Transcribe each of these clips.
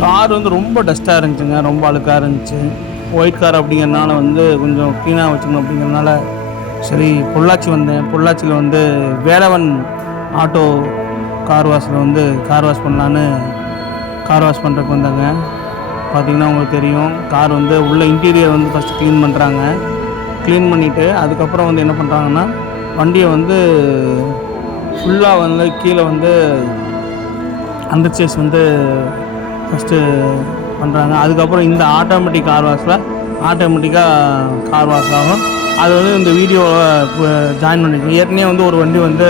Car வந்து ரொம்ப டஸ்ட்டாக இருந்துச்சுங்க, ரொம்ப அழுக்காக இருந்துச்சு. ஒயிட் கார் அப்படிங்கிறனால வந்து கொஞ்சம் க்ளீனாக வச்சுக்கணும் அப்படிங்கிறனால சரி பொள்ளாச்சி வந்தேன். பொள்ளாச்சியில் வந்து வேலவன் ஆட்டோ கார் வாஷில் வந்து கார் வாஷ் பண்ணலான்னு கார் வாஷ் பண்ணுறதுக்கு வந்தாங்க. பார்த்திங்கன்னா உங்களுக்கு தெரியும், கார் வந்து உள்ள இன்டீரியர் வந்து ஃபஸ்ட்டு க்ளீன் பண்ணுறாங்க. க்ளீன் பண்ணிவிட்டு அதுக்கப்புறம் வந்து என்ன பண்ணுறாங்கன்னா வண்டியை வந்து ஃபுல்லாக வந்து கீழே வந்து அண்டர் சேஸ் வந்து ஃபஸ்ட்டு பண்ணுறாங்க. அதுக்கப்புறம் இந்த ஆட்டோமேட்டிக் கார் வாஷில் ஆட்டோமேட்டிக்காக கார் வாஷ் ஆகும். அது வந்து இந்த வீடியோவை ஜாயின் பண்ணியிருக்கேன். ஏற்கனவே வந்து ஒரு வண்டி வந்து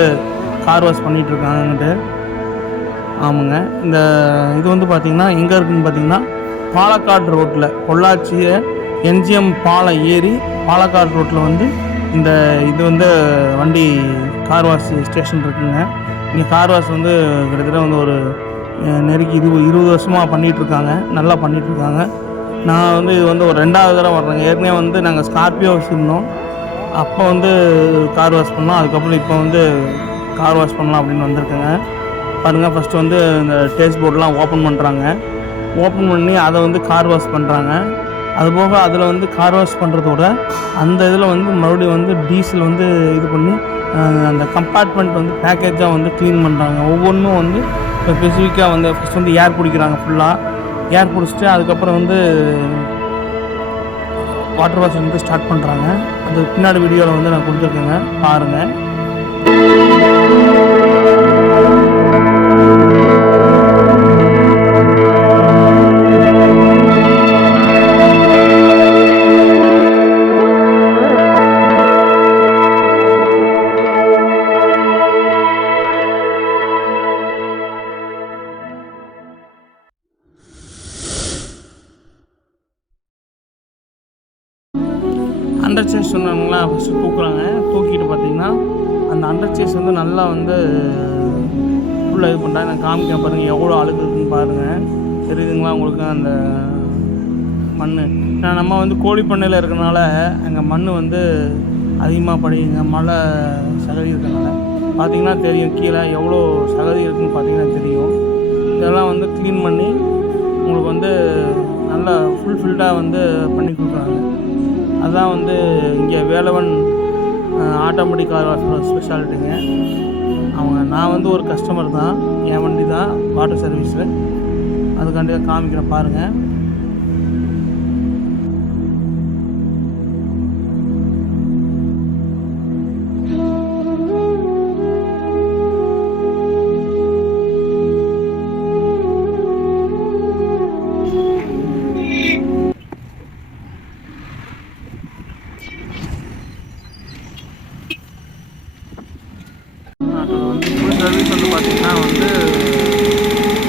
கார் வாஷ் பண்ணிகிட்ருக்காங்கன்ட்டு. ஆமாங்க, இந்த இது வந்து பார்த்திங்கன்னா எங்கே இருக்குதுன்னு பார்த்திங்கன்னா பாலக்காடு ரோட்டில், பொள்ளாச்சியை எம்ஜிஎம் பாலம் ஏறி பாலக்காடு ரோட்டில் வந்து இந்த இது வந்து வண்டி கார் வாஷ் ஸ்டேஷன் இருக்குதுங்க. இங்கே கார் வாஷ் வந்து கிட்டத்தட்ட வந்து ஒரு நெருக்கி 20 வருஷமாக பண்ணிகிட்ருக்காங்க, நல்லா பண்ணிகிட்ருக்காங்க. நான் வந்து இது வந்து ஒரு 2வது தடவை வர்றேங்க. ஏற்கனவே வந்து நாங்கள் ஸ்கார்பியோ வச்சுருந்தோம், அப்போ வந்து கார் வாஷ் பண்ணோம். அதுக்கப்புறம் இப்போ வந்து கார் வாஷ் பண்ணலாம் அப்படின்னு வந்திருக்கேங்க. பாருங்கள், ஃபஸ்ட்டு வந்து இந்த டேஸ்ட் போர்டெலாம் ஓப்பன் பண்ணுறாங்க. ஓப்பன் பண்ணி அதை வந்து கார் வாஷ் பண்ணுறாங்க. அதுபோக அதில் வந்து கார் வாஷ் பண்ணுறதோட அந்த இதில் வந்து மறுபடியும் வந்து டீசல் வந்து இது பண்ணி அந்த கம்பார்ட்மெண்ட் வந்து பேக்கேஜாக வந்து க்ளீன் பண்ணுறாங்க. ஒவ்வொன்றும் வந்து இப்போ ஸ்பெசிஃபிக்காக வந்து ஃபஸ்ட் வந்து ஏர் பிடிக்கிறாங்க. ஃபுல்லாக ஏர் பிடிச்சிட்டு அதுக்கப்புறம் வந்து வாட்டர் வாஷ் வந்து ஸ்டார்ட் பண்ணுறாங்க. அது பின்னாடி வீடியோவில் வந்து நான் கொடுத்துருக்கேங்க, பாருங்கள். அண்டர் சேஸ் சொன்னாங்களா, ஃபஸ்ட்டு தூக்குறாங்க. தூக்கிட்டு பார்த்திங்கன்னா அந்த அண்டர் சேஸ் வந்து நல்லா வந்து ஃபுல்லாக இது பண்ணுறாங்க. நான் காமிக்க பாருங்கள் எவ்வளோ அழுக்கு இருக்குன்னு பாருங்கள், தெரியுதுங்களா உங்களுக்கு? அந்த மண் நம்ம வந்து கோழி பண்ணையில் இருக்கிறனால அங்கே மண் வந்து அதிகமாக படிங்க, மழை சகதி இருக்கிறனால பார்த்திங்கன்னா தெரியும் கீழே எவ்வளோ சகதி இருக்குதுன்னு பார்த்திங்கன்னா தெரியும். இதெல்லாம் வந்து க்ளீன் பண்ணி உங்களுக்கு வந்து நல்லா ஃபுல்ஃபில்டாக வந்து பண்ணி கொடுக்குறாங்க. அதுதான் வந்து இங்கே வேலவன் ஆட்டோமேட்டிக் கார் வாஷோட ஸ்பெஷாலிட்டிங்க. நான் வந்து ஒரு கஸ்டமர் தான், என் வண்டி தான் வாட்டர் சர்வீஸு, அதுக்காண்டி தான் காமிக்கிறேன் பாருங்கள். சர்வீஸ் வந்து பார்த்திங்கன்னா வந்து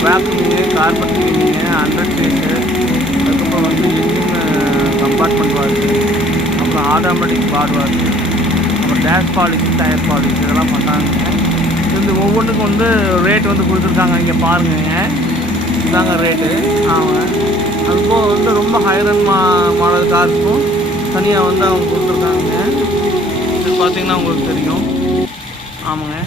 வேக்யூமிங்கு, கார்பெட் கிளீனிங்கு, அண்டர் சேஸு, அதுக்கப்புறம் வந்து என்ஜின் கம்பார்ட்மெண்ட் வாஷு, அப்புறம் ஆட்டோமேட்டிக் பார் வாஷு, அப்புறம் டேஷ் பாலிஷ், டயர் பாலிஷ், இதெல்லாம் பண்ணுறாங்க. இது ஒவ்வொன்றுக்கும் வந்து ரேட் வந்து கொடுத்துருக்காங்க. இங்கே பாருங்க, இதுதாங்க ரேட்டு. அதுபோக வந்து ரொம்ப ஹைரன் மாடல் காருக்கும் தனியாக வந்து அவங்க கொடுத்துருக்காங்க. இது பார்த்திங்கன்னா உங்களுக்கு தெரியும். ஆமாங்க,